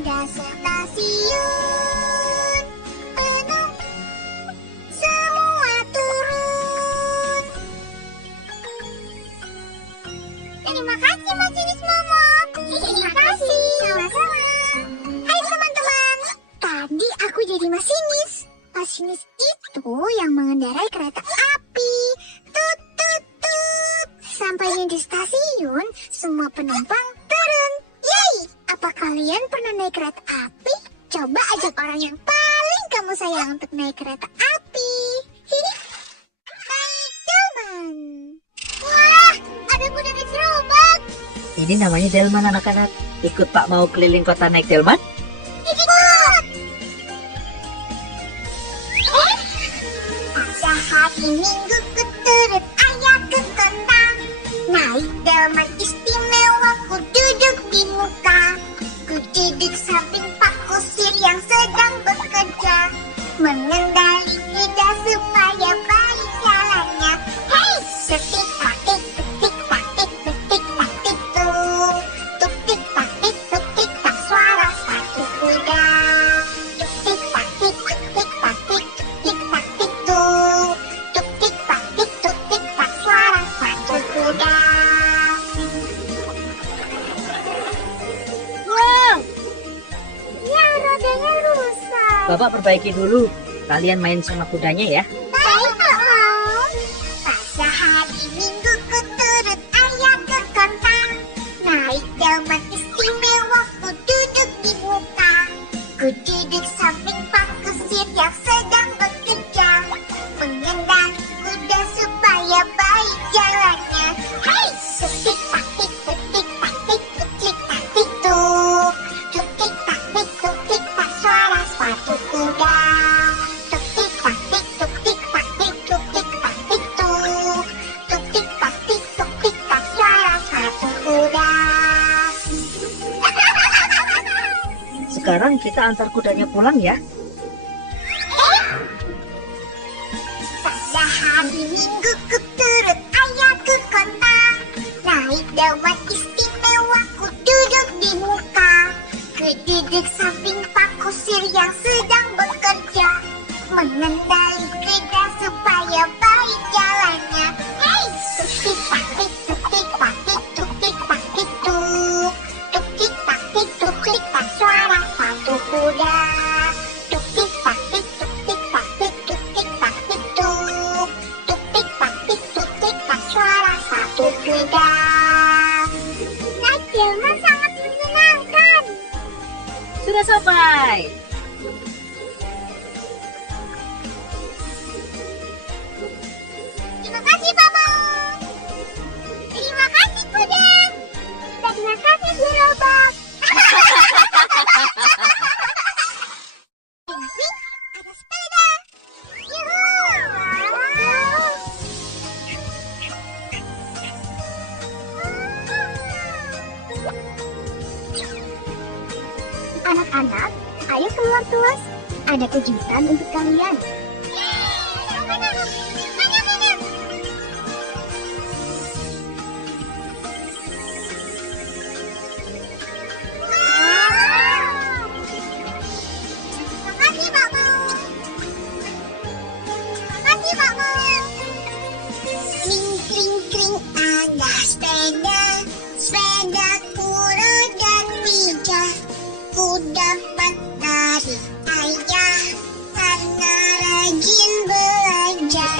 ada stasiun penuh, semua turun. Terima kasih masinis Momo. Terima kasih. Sama-sama. Hai teman-teman. Tadi aku jadi masinis. Masinis itu yang mengendarai kereta api. Tut tut tut. Sampainya di stasiun, semua penumpang turun. Yeay! Apa kalian pernah naik kereta api? Coba ajak orang yang paling kamu sayang untuk naik kereta api. Hihi. Naik Delman. Wah, ada kuda naik gerobak. Ini namanya Delman anak-anak. Ikut Pak mau keliling kota naik Delman? Ikut. Sehari Minggu ku turut ayah ke kota. Naik Delman istimewa, ku duduk di muka. Ku duduk samping Pak Kusir yang sedang bekerja, mengendali kuda supaya baik jalannya. Hei, tutik taktik, tutik taktik, tutik taktik tuh. Tutik taktik, tutik tak, suara sepatu kuda. Tutik taktik, tutik taktik, tutik taktik tuh. Tutik taktik, tutik tak, suara sepatu kuda. Wow, Ya, rodanya rusak. Bapak perbaiki dulu. Kalian main sama kudanya ya. Baik, Om. Pada hari Minggu ku turut ayah ke kota. Naik Delman istimewa, ku duduk di muka. Ku duduk samping Pak Kusir yang sedang bekerja, mengendali kuda supaya baik jalannya. Hei, tutik taktik, tutik taktik, tutik taktik tuh. Tutik taktik, tutik tak, suara sepatu kuda. Tutik taktik, tutik taktik, tutik taktik tuh. Tutik taktik, tutik tak, suara sepatu kuda. Sekarang kita antar kudanya pulang ya. Pada hari Minggu ku turut ayah ke kota. Naik Delman istimewa, ku duduk di muka. Ku duduk samping Pak Kusir yang sedang bekerja, mengendali kuda supaya baik jalannya. Hei, tutik taktik, tutik taktik, tutik taktik tuh. Tutik taktik, tutik tak, suara sepatu kuda. Tutik taktik, tutik taktik, tutik taktik tuh. Tutik taktik, tutik tak, suara sepatu kuda. Naik Delman sangat menyenangkan. Sudah sampai. Terima kasih, Papa. Terima kasih, kuda. Dan terima kasih, gerobak. Wih, ada sepeda. Yuhuu. Anak-anak, ayo keluar tuas. Ada kejutan untuk kalian. Makasih, Mama. Makasih, Mama. Kring, kring, kring, ada sepeda. Sepedaku roda 3. Ku dapat dari ayah karena rajin belajar.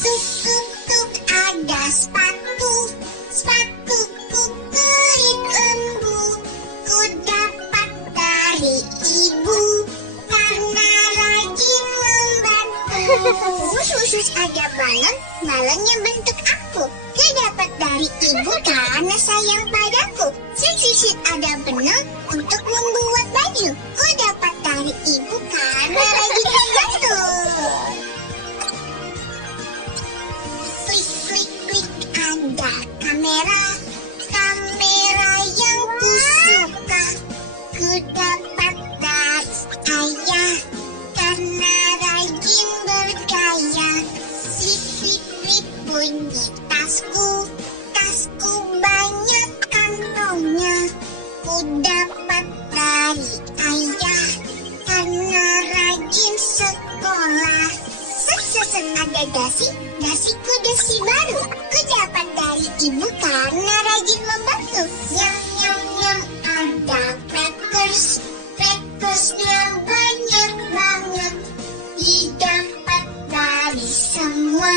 Tuk, tuk, tuk, ada sepatu. Sepatuku kulit lembu. Ku dapat dari ibu karena rajin membantu. Usus ada balon, balonnya bentuk aku. Ku dapat dari ibu karena sayang padaku. Sit ada benang untuk membuat baju. Ku dapat dari ibu karena rajin membantu. Klik, klik, klik, ada kamera. Kamera yang ku suka. Ku dapat dari ayah karena rajin bergaya. Slip, slip, slip, bunyi tasku. Tasku banyak kantongnya. Ku dapat dari ayah karena rajin sekolah. Ada dasiku dasi baru. Ku dapat dari ibu karena rajin membantu. Nyam nyam nyam, ada crackersnya banyak banget. Didapat dari semua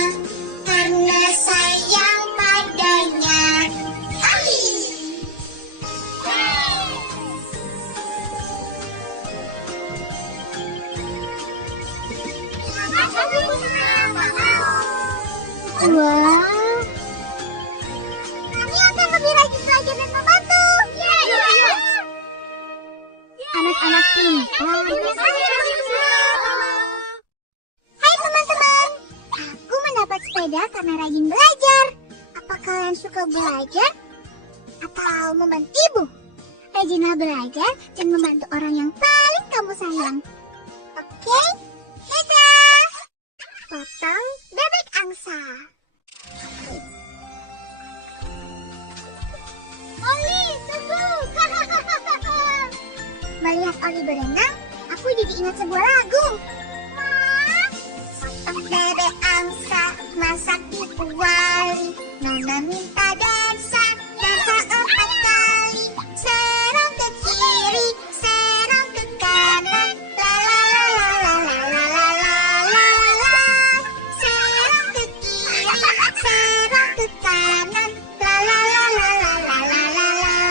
karena sayang padanya. Wah, kami akan lebih rajin belajar dan membantu. Anak-anak pintar. Hai teman-teman, aku mendapat sepeda karena rajin belajar. Apa kalian suka belajar atau membantu ibu? Rajinlah belajar dan membantu orang yang paling kamu sayang. Oke? Dadah! Potong bebek angsa. Oli, tunggu! Melihat Oli berenang, aku jadi ingat sebuah lagu. Potong bebek angsa, masak di kuali. Nona minta dansa 4 kali. Serong ke kiri, serong ke kanan. La la la la la la la la la la. Serong ke kiri, serong ke kanan. La la la la la la la la la la.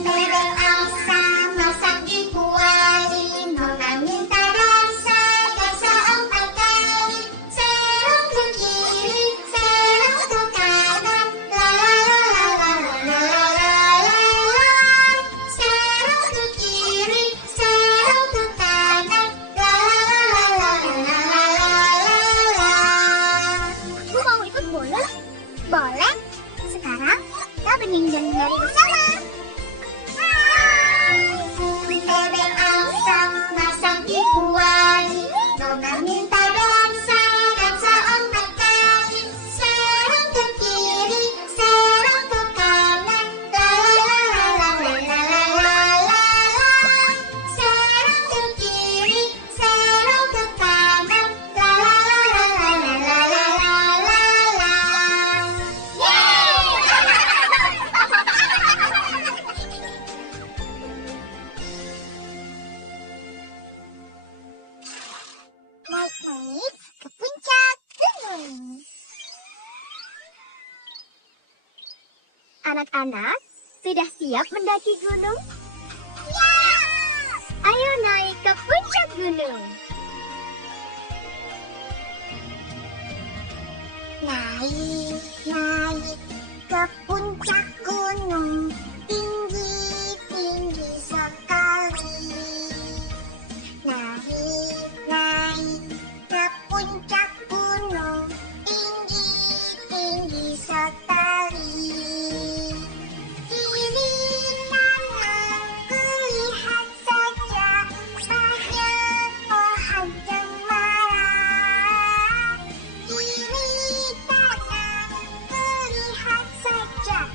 Bebek angsa masak di kuali. Nona minta dansa 4 kali. Serong ke kiri, serong ke kanan. La la la la la la la la la. Serong ke kiri, serong ke kanan. La la la la la la la la. Aku mau ikut bola? Boleh. Sekarang kita bening dan menari bersama. Bebek angsa masak di kuali. Nona minta dansa 4 kali. Serong ke kiri, serong ke kanan. La la la la la la la la la. Serong ke kiri, serong ke kanan. La la la la la la la la la la. Naik-naik ke puncak gunung. Anak-anak, sudah siap mendaki gunung? Ya! Ayo naik ke puncak gunung. Naik, naik ke puncak gunung. Tinggi, tinggi sekali. Naik, naik ke puncak gunung. Tinggi, tinggi sekali. Kiri kanan kulihat saja banyak pohon cemara. Kiri kanan kulihat saja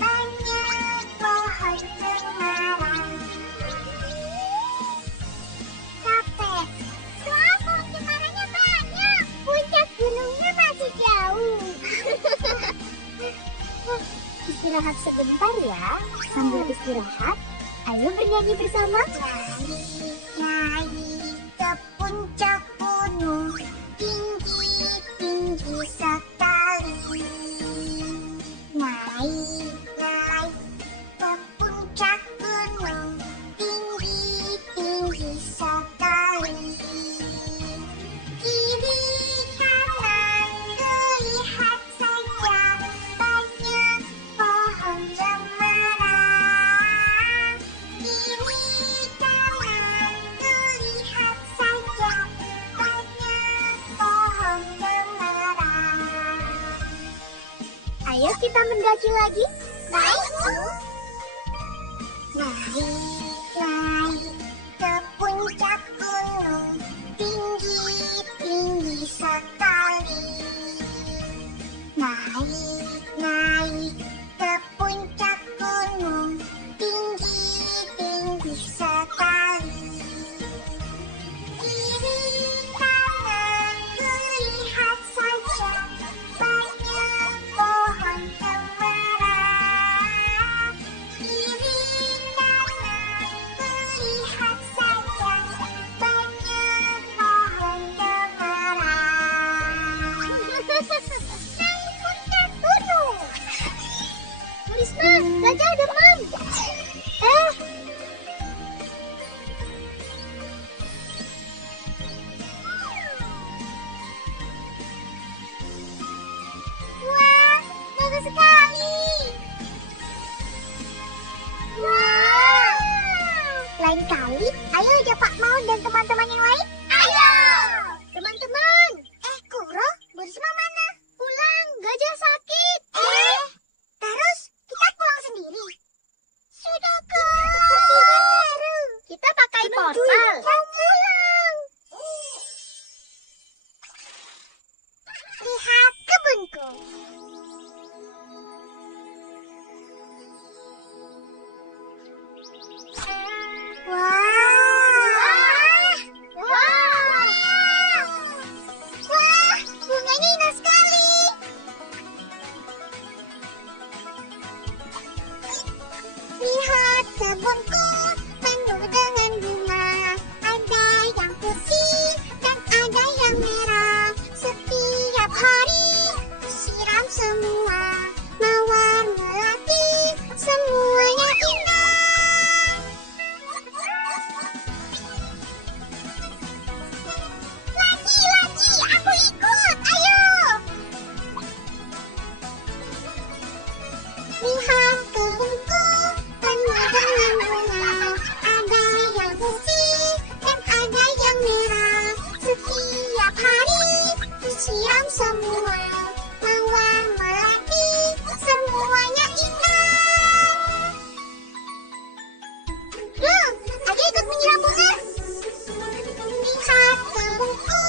banyak pohon cemara. Capek, soal pohon cemaranya banyak. Puncak gunungnya masih jauh. Istirahat sebentar ya. Sambil istirahat, ayo bernyanyi bersama. Naik, naik ke puncak gunung. Tinggi, tinggi sekali. Naik, naik ke puncak gunung. Tinggi, tinggi sekali. Kiri kanan kulihat saja banyak pohon cemara. Kiri kanan kulihat saja banyak pohon cemara. Ayo kita mendaki lagi. Baik, Bu. Naik, naik ke puncak gunung. Tinggi, tinggi sekali. Naik, naik ke puncak gunung, tinggi, tinggi sekali. Kiri kanan kulihat saja, banyak pohon cemara. Kiri kanan kulihat saja, banyak pohon cemara. Naik puncak gunung. Risma, gajah demam. Wah, bagus sekali. Wow. Lain kali, ayo ajak Pak Maun dan teman-teman yang lain. Ayo. Teman-teman, Kuro, Bu Risma mana? pulang. Gajah sakit. Terus kita pulang sendiri. Sudah keburu. Kita pakai portal. Mau pulang. Lihat kebunku. Wah, bunganya indah sekali. Lihat kebunku penuh dengan bunga. Ada yang putih dan ada yang merah. Setiap hari siram semua. Mawar melati semuanya indah. Lagi, aku ikut. Ayo. Lihat kebunku penuh dengan bunga. Ada yang putih dan ada yang merah. Setiap hari disiram semua. Mawar melati semuanya indah. Aku ikut menyiram bunga. Lihat kebunku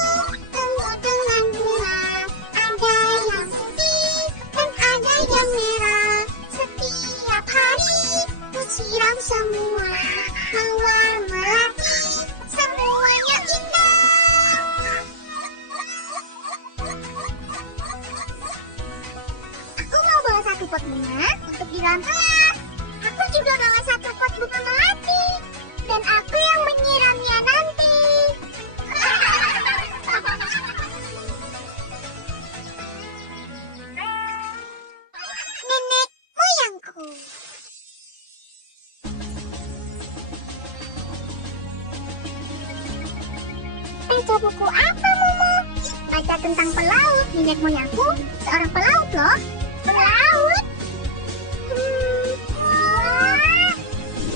penuh dengan bunga. Ada yang putih dan ada yang merah. Setiap hari kusiram semua. Mawar melati semuanya indah. Aku mau bawa satu pot bunga untuk di dalam kelas. Aku juga bawa satu pot bunga melati. Dan aku yang menyiramnya nanti. Nenek moyangku. Baca buku apa, Momo? Baca tentang pelaut. Nenek moyangku seorang pelaut loh. Pelaut? Wah.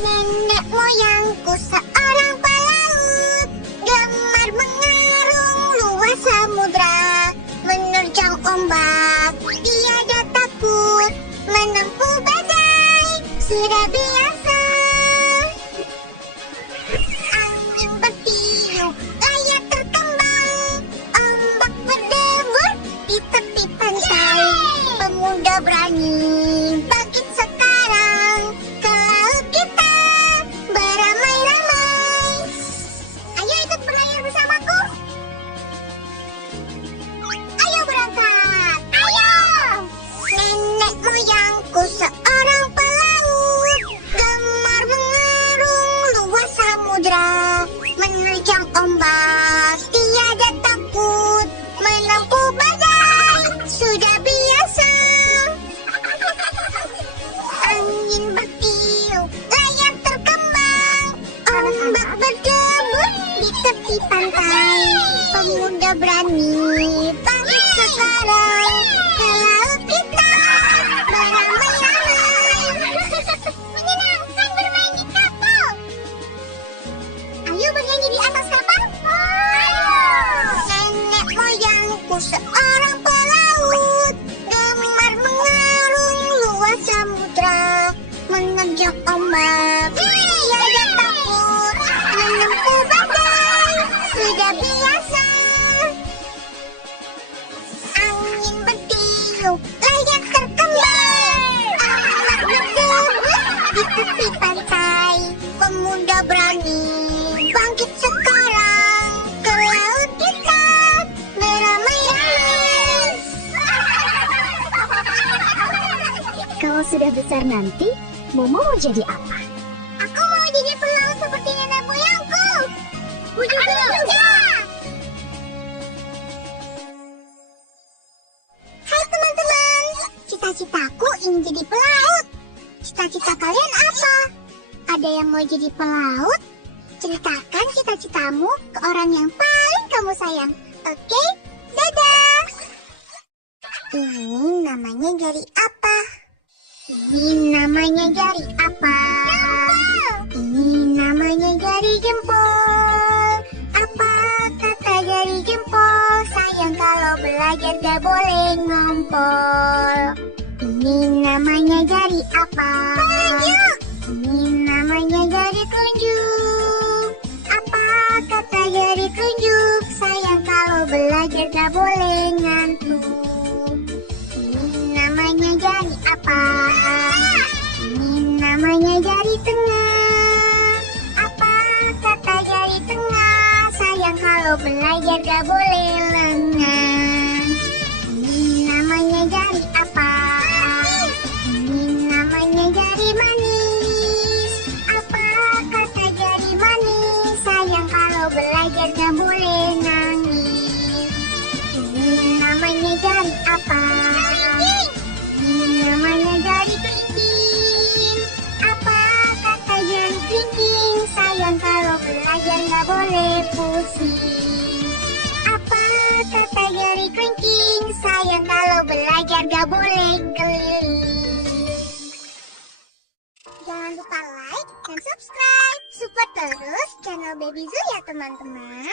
Nenek moyangku seorang pelaut. Gemar mengarung luas samudra. Menerjang ombak, tiada takut. Menempuh badai, sudah biasa. Angin bertiup, layar terkembang. Ombak berdebur di tepi pantai. Pemuda berani bangkit sekarang. Ke laut kita beramai-ramai. Ayo ikut berlayar bersamaku. Ayo berangkat. Ayo. Nenek moyangku seorang pelaut. Gemar mengarung luas samudra. Menerjang ombak, tiada takut. Menempuh badai, sudah biasa. Angin bertiup, layar terkembang. Ombak berdebur di tepi pantai. Pemuda berani bangkit sekarang. Ke laut kita beramai-ramai. Menyenangkan bermain di kapal. Ayo bernyanyi di atas kapal. Ayo. Nenek moyangku seorang pelaut. Gemar mengarung luas samudra. Menerjang ombak, tiada takut. Menempuh badai, sudah biasa. Angin bertiup, perahu, layak terkembang. Anak berdebus di tepi pantai, pemuda berani bangkit sekarang, ke laut kita beramai-ramai. Kalau sudah besar nanti, Momo mau jadi apa? Aku mau jadi pelaut seperti nenek moyangku. Aku juga. Hai teman-teman, cita-citaku ingin jadi pelaut. Cita-cita kalian apa? Ada yang mau jadi pelaut? Ceritakan cita-citamu ke orang yang paling kamu sayang. Oke, dadah. Ini namanya jari apa? Ini namanya jari apa? Ini namanya jari jempol. Apa kata jari jempol? Sayang kalau belajar gak boleh ngompol. Ini namanya jari apa? Telunjuk. Ini namanya jari telunjuk. Apa kata jari telunjuk? Sayang kalau belajar gak boleh ngantuk. Ini namanya jari apa? Ini namanya jari tengah. Apa kata jari tengah? Sayang kalau belajar gak boleh lengah. Ini namanya jari apa? Ini namanya jari manis. Apa kata jari manis? Sayang kalau belajar gak boleh nangis. Ini namanya jari apa? Ini namanya jari kelingking. Apa kata jari kelingking? Sayang kalau belajar gak boleh pusing. Apa kata jari kelingking? Sayang kalau belajar gak boleh keliling. Jangan lupa like dan subscribe. Support terus channel Baby Zoo ya teman-teman.